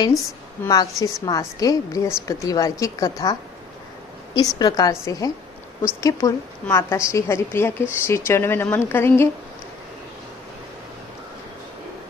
Friends, मार्गशीर्ष मास के बृहस्पतिवार की कथा इस प्रकार से है। उसके पूर्व माता श्री हरिप्रिया के श्री चरण में नमन करेंगे।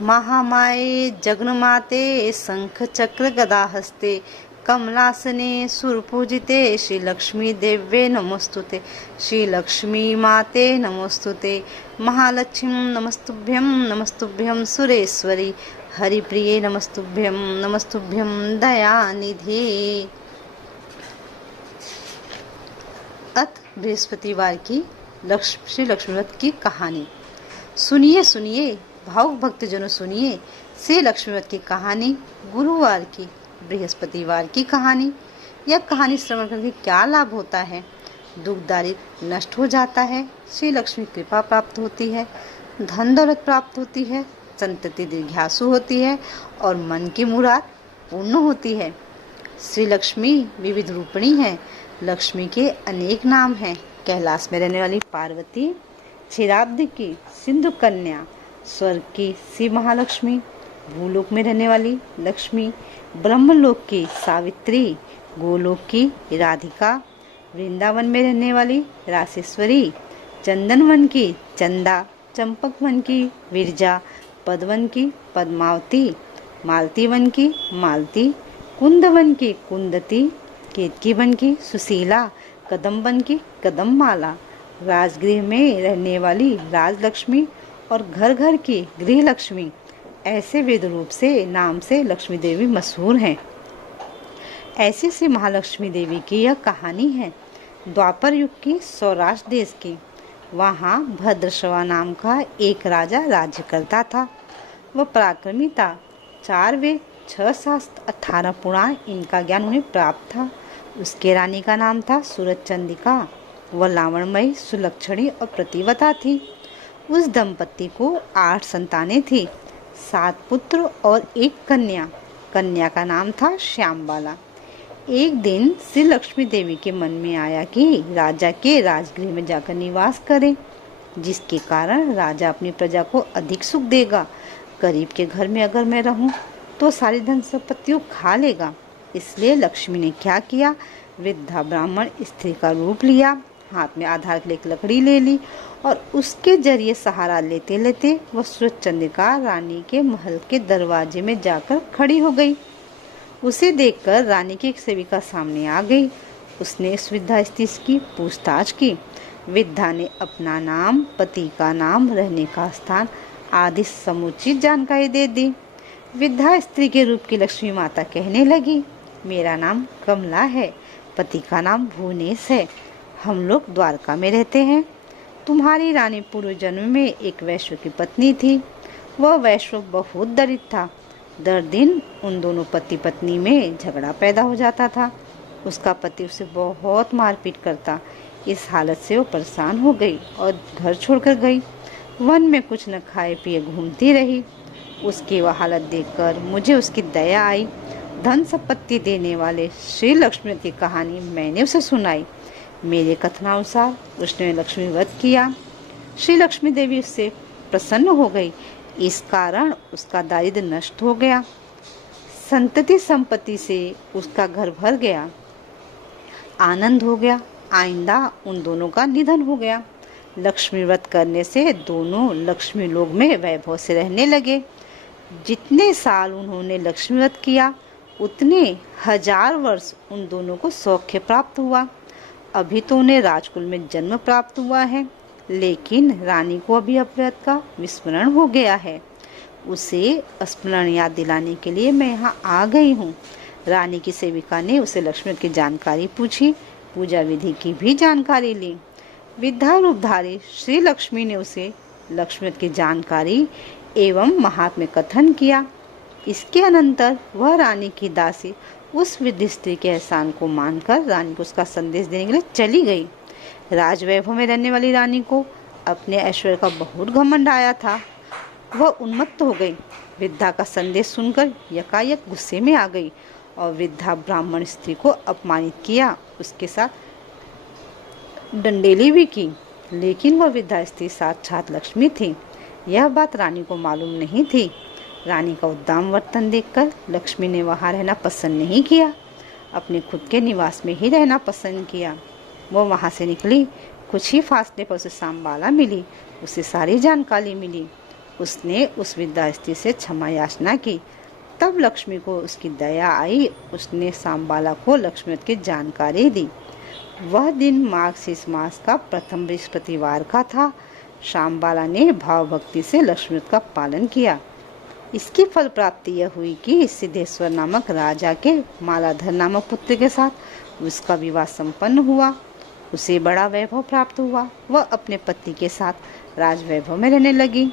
महामाये जगन्माते शंख चक्र गदा हस्ते कमलासने सुरपूजिते श्री लक्ष्मी देव्ये नमोस्तुते। श्री लक्ष्मी माते नमोस्तुते। महालक्ष्मी नमस्तुभ्यं नमस्तुभ्यं सुरेश्वरी हरिप्रिये नमस्तुभ्यं नमस्तुभ्यं दयानिधे। अत बृहस्पतिवार की श्री लक्ष्मी व्रत की कहानी। सुनिए सुनिए भावुक भक्तजनों, सुनिए श्री लक्ष्मी व्रत की कहानी, गुरुवार की बृहस्पतिवार की कहानी। यह कहानी श्रवण करके क्या लाभ होता है? दुख दारिद्र नष्ट हो जाता है, श्री लक्ष्मी कृपा प्राप्त होती है, धन दौलत प्राप्त होती है, संतति दीर्घायु होती है और मन की मुराद पूर्ण होती है। श्री लक्ष्मी विविध रूपिणी है। लक्ष्मी के अनेक नाम हैं। कैलाश में रहने वाली पार्वती, क्षीराब्दी की सिंधु कन्या, स्वर्ग की श्री महालक्ष्मी, भूलोक में रहने वाली लक्ष्मी, ब्रह्मलोक की सावित्री, गोलोक की राधिका, वृंदावन में रहने वाली रासेश्वरी, चंदनवन की चंदा, चंपकवन की विरजा, पदवन की पद्मावती, मालतीवन की मालती, कुंदवन की कुंदती, केतकीवन की सुशीला, कदम्बन की कदममाला, राजगृह में रहने वाली राजलक्ष्मी और घर घर की गृह लक्ष्मी। ऐसे वेद रूप से नाम से लक्ष्मी देवी मशहूर हैं। ऐसी श्री महालक्ष्मी देवी की यह कहानी है। द्वापर युग की सौराष्ट्र देश की। वहाँ भद्रश्रवा नाम का एक राजा राज्य करता था। वह पराक्रमी था। 4 वेद, 6 शास्त्र, 18 पुराण इनका ज्ञान उन्हें प्राप्त था। उसके रानी का नाम था सूरज चंद्रिका। वह लावणमयी, सुलक्षणी और प्रतिवता थी। उस दंपति को 8 संतानें थी, 7 पुत्र और 1 कन्या। कन्या का नाम था श्यामबाला। एक दिन श्री लक्ष्मी देवी के मन में आया कि राजा के राजगृह में जाकर निवास करें, जिसके कारण राजा अपनी प्रजा को अधिक सुख देगा। गरीब के घर में अगर मैं रहूं तो सारी धन संपत्ति खा लेगा। इसलिए लक्ष्मी ने क्या किया, वृद्धा ब्राह्मण स्त्री का रूप लिया, हाथ में आधार के लिए एक लकड़ी ले ली और उसके जरिए सहारा लेते लेते वह सूरज चंद्रिका रानी के महल के दरवाजे में जाकर खड़ी हो गई। उसे देखकर रानी की एक सेविका सामने आ गई। उसने इस वृद्धा स्त्री की पूछताछ की। वृद्धा ने अपना नाम, पति का नाम, रहने का स्थान आदि समुचित जानकारी दे दी। वृद्धा स्त्री के रूप की लक्ष्मी माता कहने लगी, मेरा नाम कमला है, पति का नाम भुवनेश है, हम लोग द्वारका में रहते हैं। तुम्हारी रानी पूर्व जन्म में एक वैश्य की पत्नी थी। वह वैश्य बहुत दरिद्र था। दर दिन उन दोनों पति पत्नी में झगड़ा पैदा हो जाता था। उसका पति उसे बहुत मारपीट करता। इस हालत से वो परेशान हो गई और घर छोड़कर गई। वन में कुछ न खाए पिए घूमती रही। उसकी वह हालत देखकर मुझे उसकी दया आई। धन संपत्ति देने वाले श्री लक्ष्मी की कहानी मैंने उसे सुनाई। मेरे कथनानुसार उसने लक्ष्मी व्रत किया। श्री लक्ष्मी देवी उससे प्रसन्न हो गई। इस कारण उसका दारिद्र्य नष्ट हो गया। संतति संपत्ति से उसका घर भर गया। आनंद हो गया। आइंदा उन दोनों का निधन हो गया। लक्ष्मी व्रत करने से दोनों लक्ष्मी लोक में वैभव से रहने लगे। जितने साल उन्होंने लक्ष्मी व्रत किया उतने 1000 वर्ष उन दोनों को सौख्य प्राप्त हुआ। अभी तो उन्हें राजकुल में जन्म प्राप्त हुआ है, लेकिन रानी को अभी व्रत का विस्मरण हो गया है। उसे स्मरण याद दिलाने के लिए मैं यहाँ आ गई हूँ। रानी की सेविका ने उसे लक्ष्मी की जानकारी पूछी, पूजा विधि की भी जानकारी ली। विद्या रूपधारी श्री लक्ष्मी ने उसे लक्ष्मी की जानकारी एवं महात्म्य कथन किया। इसके अनंतर वह रानी की दासी उस वृद्ध स्त्री के एहसान को मानकर रानी को उसका संदेश देने के लिए चली गई। राजवैभव में रहने वाली रानी को अपने ऐश्वर्य का बहुत घमंड आया था। वह उन्मत्त हो गई। वृद्धा का संदेश सुनकर यकायक गुस्से में आ गई और वृद्धा ब्राह्मण स्त्री को अपमानित किया, उसके साथ डंडेली भी की। लेकिन वह वृद्धा स्त्री साक्षात लक्ष्मी थी। यह बात रानी को मालूम नहीं थी। रानी का उद्दाम वर्तन देखकर लक्ष्मी ने वहाँ रहना पसंद नहीं किया, अपने खुद के निवास में ही रहना पसंद किया। वो वहाँ से निकली। कुछ ही फासले पर उसे सांबाला मिली। उसे सारी जानकारी मिली। उसने उस वृद्धा स्त्री से क्षमा याचना की। तब लक्ष्मी को उसकी दया आई। उसने सांबाला को लक्ष्मीवत की जानकारी दी। वह दिन मार्गशीर्ष मास का प्रथम बृहस्पतिवार का था। सांबाला ने भाव भक्ति से लक्ष्मीवत का पालन किया। इसकी फल प्राप्ति यह हुई कि सिद्धेश्वर नामक राजा के मालाधर नामक पुत्र के साथ उसका विवाह संपन्न हुआ। उसे बड़ा वैभव प्राप्त हुआ। वह अपने पति के साथ राजवैभव में रहने लगी।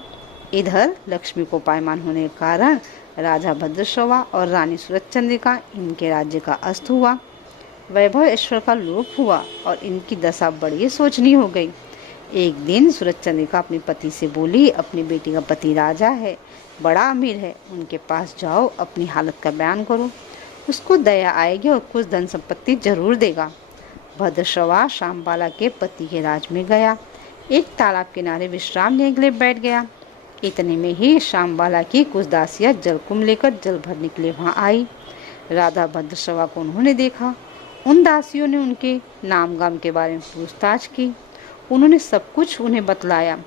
इधर लक्ष्मी को पायमान होने के कारण राजा भद्रश्रवा और रानी सूरजचंद्रिका इनके राज्य का अस्त हुआ। वैभव ऐश्वर्य का लोप हुआ और इनकी दशा बड़ी शोचनीय हो गई। एक दिन सूरजचंद्रिका अपने पति से बोली, अपनी बेटी का पति राजा है, बड़ा अमीर है, उनके पास जाओ, अपनी हालत का बयान करो, उसको दया आएगी और कुछ धन संपत्ति जरूर देगा। भद्रश्रवा सांबाला के पति के राज में गया। एक तालाब किनारे विश्राम लेने के लिए बैठ गया। इतने में ही सांबाला की कुछ दासियां जलकुंभ लेकर जल भरने के लिए वहां आई। राधा भद्रश्रवा को उन्होंने देखा। उन दासियों ने उनके नाम गाम के बारे में पूछताछ की। उन्होंने सब कुछ उन्हें बतलाया।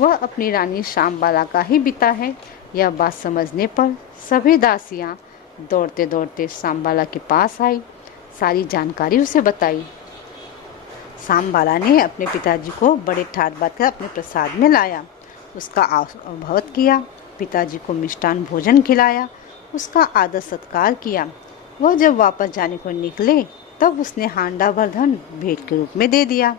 वह अपनी रानी सांबाला का ही पिता है। यह बात समझने पर सभी दासियां दौड़ते दौड़ते सांबाला के पास आई, सारी जानकारी उसे बताई। सांबाला ने अपने पिताजी को बड़े ठाट बात कर अपने प्रसाद में लाया, उसका अभवत किया, पिताजी को मिष्टान भोजन खिलाया, उसका आदर सत्कार किया। वह जब वापस जाने को निकले तब उसने हांडा भर धन भेंट के रूप में दे दिया।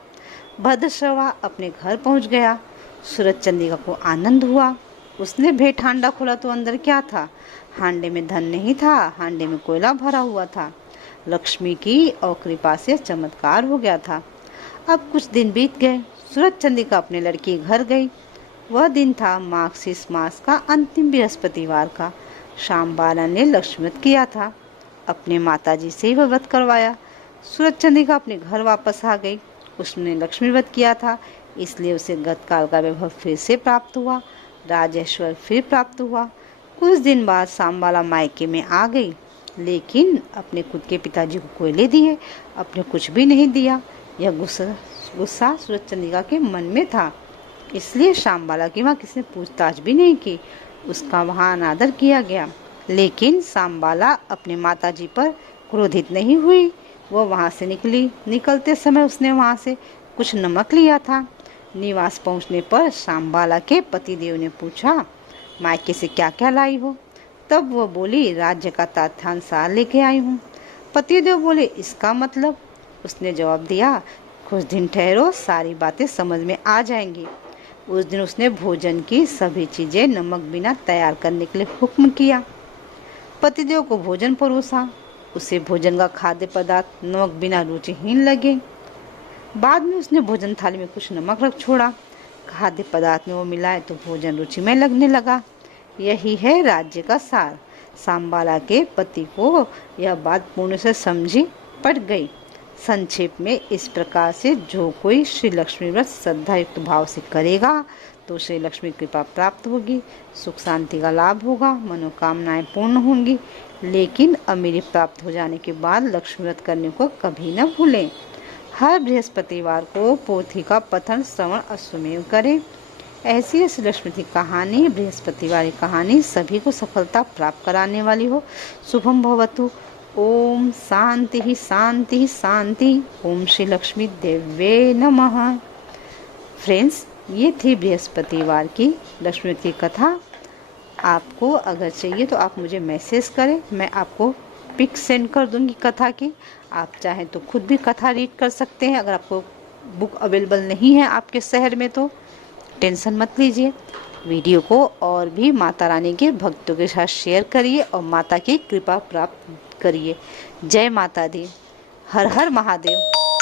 भद्रश्रवा अपने घर पहुंच गया। सूरजचंद्रिका को आनंद हुआ। उसने भेंट हांडा खोला तो अंदर क्या था? हांडे में धन नहीं था, हांडे में कोयला भरा हुआ था। लक्ष्मी की और कृपा से चमत्कार हो गया था। अब कुछ दिन बीत गए। सूरजचंद्रिका अपने लड़की के घर गई। वह दिन था मार्गशीर्ष मास का अंतिम बृहस्पतिवार का। सांबाला ने लक्ष्मीवत किया था। अपने माताजी से ही वह व्रत करवाया। सूरजचंद्रिका अपने घर वापस आ गई। उसने लक्ष्मीवत किया था, इसलिए उसे गतकाल का वैभव फिर से प्राप्त हुआ, राजेश्वर फिर प्राप्त हुआ। कुछ दिन बाद सांबाला मायके में आ गई, लेकिन अपने खुद के पिताजी को कोयले दिए, अपने कुछ भी नहीं दिया। यह गुस्सा सूरजचंद्रिका के मन में था, इसलिए सांबाला की वहाँ किसी ने पूछताछ भी नहीं की। उसका वहाँ अनादर किया गया। लेकिन सांबाला अपने माताजी पर क्रोधित नहीं हुई। वह वहाँ से निकली। निकलते समय उसने वहाँ से कुछ नमक लिया था। निवास पहुँचने पर सांबाला के पतिदेव ने पूछा, मायके से क्या क्या लाई हो? तब वह बोली, राज्य का तथ्यानुसार लेके आई हूँ। पतिदेव बोले, इसका मतलब? उसने जवाब दिया, कुछ दिन ठहरो, सारी बातें समझ में आ जाएंगी। उस दिन उसने भोजन की सभी चीजें नमक बिना तैयार करने के लिए हुक्म किया। पतिदेव को भोजन परोसा। उसे भोजन का खाद्य पदार्थ नमक बिना रुचिहीन लगे। बाद में उसने भोजन थाली में कुछ नमक रख छोड़ा। खाद्य पदार्थ में वो मिलाए तो भोजन रुचिमय लगने लगा। यही है राज्य का सार। सांबाला के पति को यह बात पूर्ण से समझी पड़ गई। संक्षेप में इस प्रकार से जो कोई श्री लक्ष्मी व्रत श्रद्धा युक्त भाव से करेगा तो श्री लक्ष्मी कृपा प्राप्त होगी, सुख शांति का लाभ होगा, मनोकामनाएं पूर्ण होंगी। लेकिन अमीरी प्राप्त हो जाने के बाद लक्ष्मी व्रत करने को कभी न भूलें। हर बृहस्पतिवार को पोथी का पठन श्रवण अश्वमेव करें। ऐसी श्री लक्ष्मी की कहानी, बृहस्पतिवार की कहानी सभी को सफलता प्राप्त कराने वाली हो। शुभम भवतु। ओम शांति ही शांति ही शांति। ओम श्री लक्ष्मी देव्ये नमः। फ्रेंड्स, ये थी बृहस्पतिवार की लक्ष्मी की कथा। आपको अगर चाहिए तो आप मुझे मैसेज करें, मैं आपको पिक सेंड कर दूंगी कथा की। आप चाहें तो खुद भी कथा रीड कर सकते हैं। अगर आपको बुक अवेलेबल नहीं है आपके शहर में तो टेंशन मत लीजिए। वीडियो को और भी माता रानी के भक्तों के साथ शेयर करिए और माता की कृपा प्राप्त करिए। जय माता दी। हर हर महादेव।